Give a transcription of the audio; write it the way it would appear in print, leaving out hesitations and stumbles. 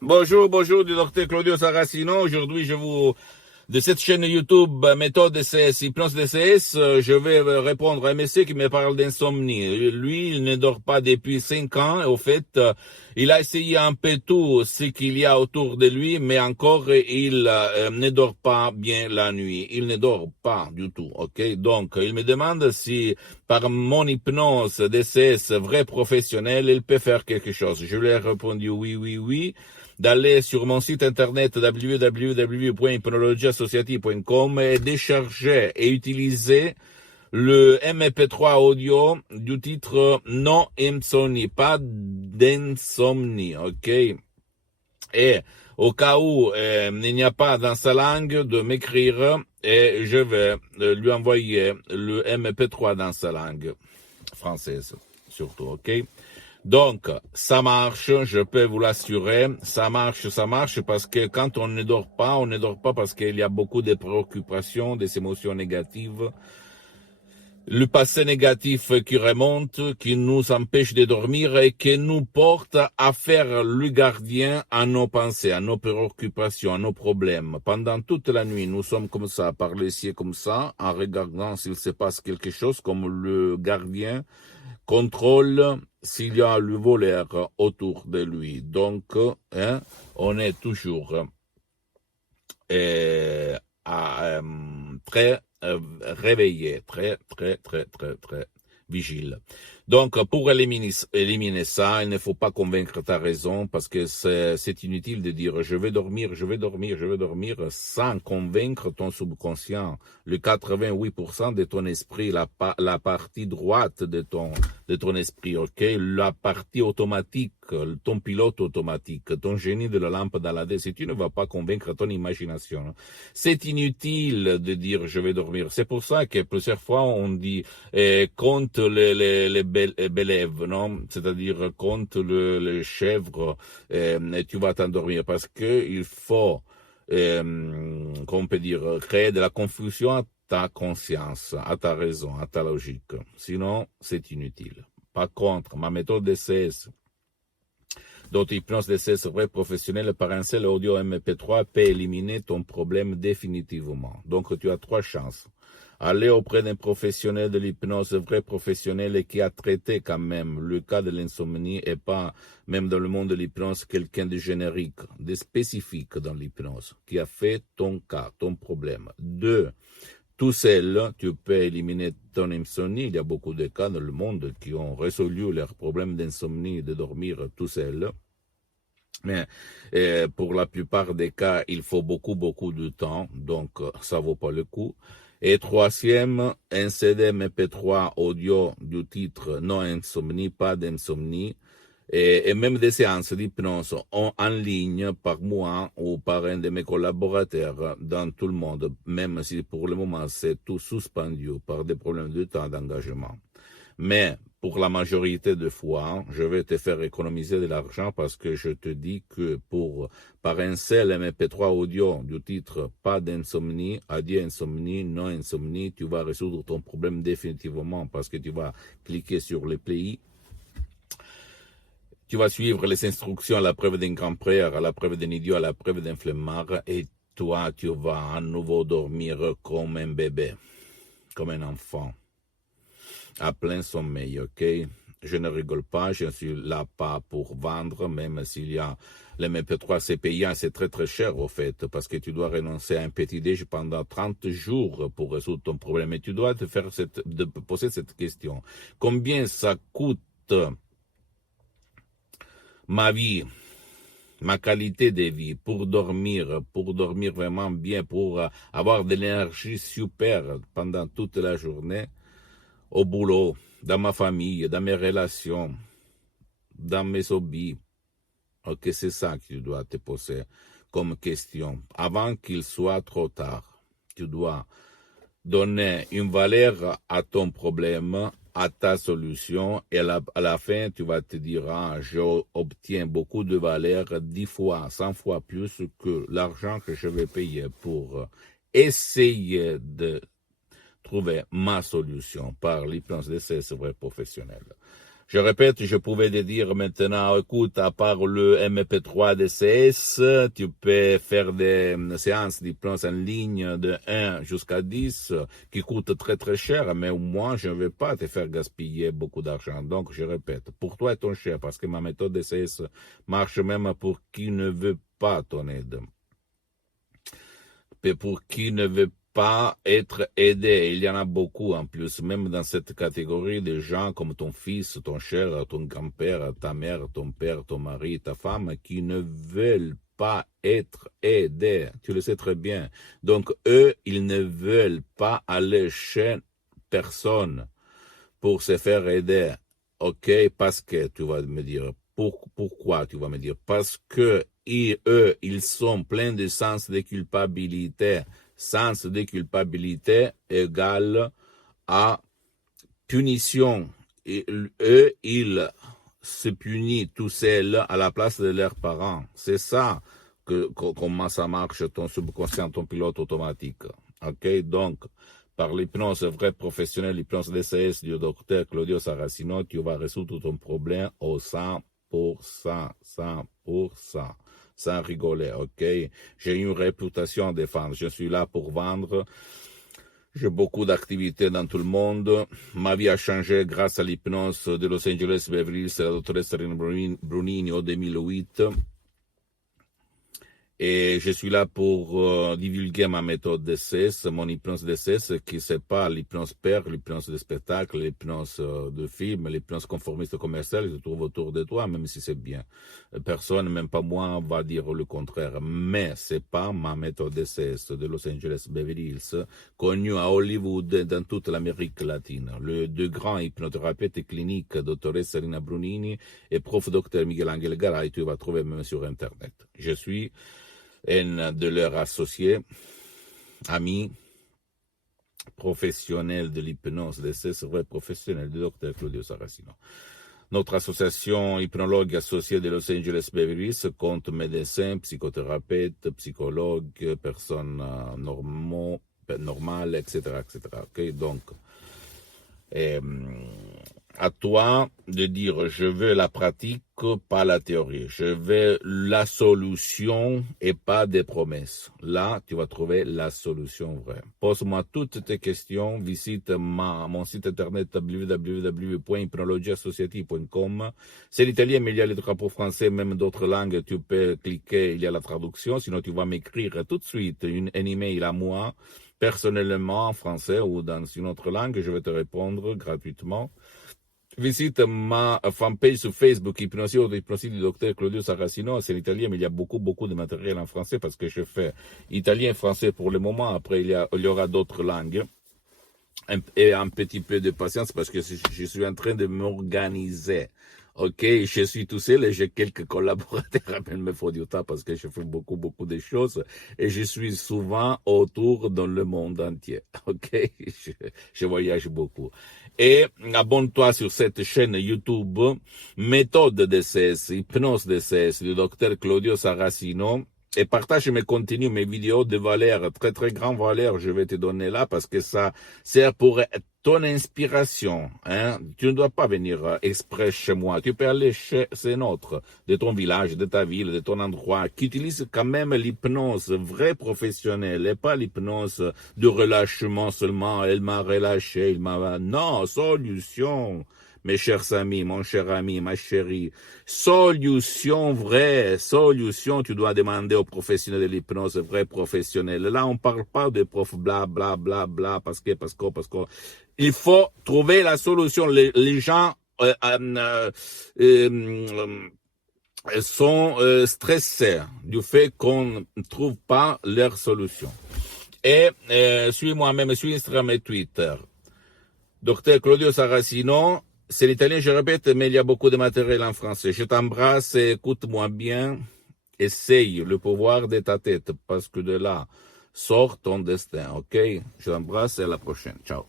Bonjour, bonjour du docteur Claudio Saracino. Aujourd'hui, de cette chaîne YouTube Méthode DCS, Hypnose DCS, je vais répondre à un monsieur qui me parle d'insomnie. Lui, il ne dort pas depuis 5 ans. Au fait, il a essayé un peu tout ce qu'il y a autour de lui, mais encore, il ne dort pas bien la nuit. Il ne dort pas du tout, ok? Donc, il me demande si, par mon hypnose DCS vrai professionnel, il peut faire quelque chose. Je lui ai répondu oui, oui, oui, d'aller sur mon site internet www.hypnologieassociative.com et décharger et utiliser le MP3 audio du titre Non Insomnie, pas d'insomnie, ok? Et au cas où il n'y a pas dans sa langue, de m'écrire et je vais lui envoyer le MP3 dans sa langue française, surtout, ok? Donc, ça marche, je peux vous l'assurer, ça marche parce que quand on ne dort pas parce qu'il y a beaucoup de préoccupations, des émotions négatives, le passé négatif qui remonte, qui nous empêche de dormir et qui nous porte à faire le gardien à nos pensées, à nos préoccupations, à nos problèmes. Pendant toute la nuit, nous sommes comme ça, par les yeux comme ça, en regardant s'il se passe quelque chose, comme le gardien contrôle s'il y a le voleur autour de lui. Donc, on est toujours euh, très réveillé, très vigile. Donc, pour éliminer ça, il ne faut pas convaincre ta raison parce que c'est inutile de dire je vais dormir sans convaincre ton subconscient. Le 88% de ton esprit, la partie droite de ton esprit, ok? La partie automatique, ton pilote automatique, ton génie de la lampe dans la tête, si tu ne vas pas convaincre ton imagination, c'est inutile de dire je vais dormir. C'est pour ça que plusieurs fois on dit compte les bélèves, non? C'est-à-dire compte les chèvres et tu vas t'endormir parce que il faut, qu'on peut dire, créer de la confusion à ta conscience, à ta raison, à ta logique. Sinon, c'est inutile. Par contre, ma méthode DCS, d'auto-hypnose DCS vrai professionnel par un seul audio MP3 peut éliminer ton problème définitivement. Donc, tu as 3 chances. Aller auprès d'un professionnel de l'hypnose vrai professionnel qui a traité quand même le cas de l'insomnie et pas, même dans le monde de l'hypnose, quelqu'un de générique, de spécifique dans l'hypnose, qui a fait ton cas, ton problème. 2, tout seul, tu peux éliminer ton insomnie. Il y a beaucoup de cas dans le monde qui ont résolu leurs problèmes d'insomnie, de dormir tout seul. Mais pour la plupart des cas, il faut beaucoup de temps, donc ça vaut pas le coup. Et troisième, un CD MP3 audio du titre Non Insomnie, pas d'insomnie, et même des séances d'hypnose en ligne par moi ou par un de mes collaborateurs dans tout le monde, même si pour le moment c'est tout suspendu par des problèmes de temps d'engagement. Mais pour la majorité de fois, je vais te faire économiser de l'argent parce que je te dis que par un seul MP3 audio du titre pas d'insomnie, adieu insomnie, non insomnie, tu vas résoudre ton problème définitivement parce que tu vas cliquer sur le play. Tu vas suivre les instructions à la preuve d'un grand prêtre, à la preuve d'un idiot, à la preuve d'un flemmard, et toi, tu vas à nouveau dormir comme un bébé, comme un enfant, à plein sommeil, ok? Je ne rigole pas, je suis là pas pour vendre, même s'il y a les MP3, c'est payant, c'est très cher au fait, parce que tu dois renoncer à un petit déj pendant 30 jours pour résoudre ton problème. Et tu dois te poser cette question. Combien ça coûte ma vie, ma qualité de vie, pour dormir vraiment bien, pour avoir de l'énergie super pendant toute la journée, au boulot, dans ma famille, dans mes relations, dans mes hobbies. Ok, c'est ça que tu dois te poser comme question. Avant qu'il soit trop tard, tu dois donner une valeur à ton problème, à ta solution, et à la fin, tu vas te dire, ah, j'obtiens beaucoup de valeur 10 fois, 100 fois plus que l'argent que je vais payer pour essayer de trouver ma solution par l'hypnose de ces vrais professionnels. Je répète, je pouvais te dire maintenant, écoute, à part le MP3 DCS, tu peux faire des séances d'hypnose en ligne de 1 jusqu'à 10 qui coûtent très très cher, mais au moins je ne vais pas te faire gaspiller beaucoup d'argent. Donc je répète, pour toi et ton cher, parce que ma méthode DCS marche même pour qui ne veut pas ton aide. Et pour qui ne veut pas être aidé. Il y en a beaucoup en plus, même dans cette catégorie de gens comme ton fils, ton cher, ton grand-père, ta mère, ton père, ton mari, ta femme, qui ne veulent pas être aidés. Tu le sais très bien. Donc, eux, ils ne veulent pas aller chez personne pour se faire aider. Ok, parce que tu vas me dire, pourquoi tu vas me dire? Parce que eux, ils sont pleins de sens de culpabilité. Sens de culpabilité égale à punition. Et eux, ils se punissent tout seuls à la place de leurs parents. C'est ça comment ça marche ton subconscient, ton pilote automatique. Ok, donc, par l'hypnose vraie professionnelle, l'hypnose DCS du docteur Claudio Saracino, tu vas résoudre ton problème au 100%, 100%, sans rigoler, ok? J'ai une réputation à défendre, je suis là pour vendre, j'ai beaucoup d'activités dans tout le monde, ma vie a changé grâce à l'hypnose de Los Angeles Beverly Hills, la doctoresse Serena Brunini en 2008. Et je suis là pour divulguer ma méthode DCS, mon hypnose DCS, qui c'est pas l'hypnose père, l'hypnose de spectacle, l'hypnose de film, l'hypnose conformiste commerciale que tu trouves autour de toi, même si c'est bien. Personne, même pas moi, va dire le contraire. Mais c'est pas ma méthode DCS de Los Angeles Beverly Hills, connue à Hollywood et dans toute l'Amérique latine. Le deux grands hypnothérapeutes cliniques, Dr. Serena Brunini et prof Dr. Miguel Angel Garay, tu vas trouver même sur Internet. Je suis un de leurs associés, amis, professionnels de l'hypnose, c'est vrai professionnel du docteur Claudio Saracino. Notre association hypnologue associée de Los Angeles Beverly Hills compte médecins, psychothérapeutes, psychologues, personnes normales, etc., etc. Okay? Donc, à toi de dire je veux la pratique, pas la théorie. Je veux la solution et pas des promesses. Là, tu vas trouver la solution vraie. Pose-moi toutes tes questions. Visite mon site internet www.hypnologieassociative.com. C'est l'italien, mais il y a les drapeaux français, même d'autres langues. Tu peux cliquer, il y a la traduction. Sinon, tu vas m'écrire tout de suite un email à moi, personnellement en français ou dans une autre langue. Je vais te répondre gratuitement. Visite ma fanpage sur Facebook, Hypnosie du docteur Claudio Saracino. C'est l'italien, mais il y a beaucoup de matériel en français parce que je fais italien et français pour le moment. Après, il y aura d'autres langues. Et un petit peu de patience parce que je suis en train de m'organiser. Ok, je suis tout seul et j'ai quelques collaborateurs, mais il me faut du temps parce que je fais beaucoup de choses et je suis souvent autour dans le monde entier. Ok, je voyage beaucoup. Et abonne-toi sur cette chaîne YouTube, méthode DCS, hypnose DCS du docteur Claudio Saracino. Et partage mes contenus, mes vidéos de valeur, très grande valeur, je vais te donner là parce que ça sert pour ton inspiration. Hein? Tu ne dois pas venir exprès chez moi. Tu peux aller chez un autre, de ton village, de ta ville, de ton endroit, qui utilise quand même l'hypnose vraie professionnelle et pas l'hypnose de relâchement seulement. Elle m'a relâché, non, solution. Mes chers amis, mon cher ami, ma chérie, solution vraie, solution, tu dois demander aux professionnels de l'hypnose, vrai professionnel. Là, on parle pas de profs bla, parce que, il faut trouver la solution. Les gens, sont stressés du fait qu'on ne trouve pas leur solution. Et suis-moi même sur Instagram et Twitter. Docteur Claudio Saracino, c'est l'italien, je répète, mais il y a beaucoup de matériel en français. Je t'embrasse et écoute-moi bien. Essaye le pouvoir de ta tête, parce que de là sort ton destin, ok? Je t'embrasse et à la prochaine. Ciao.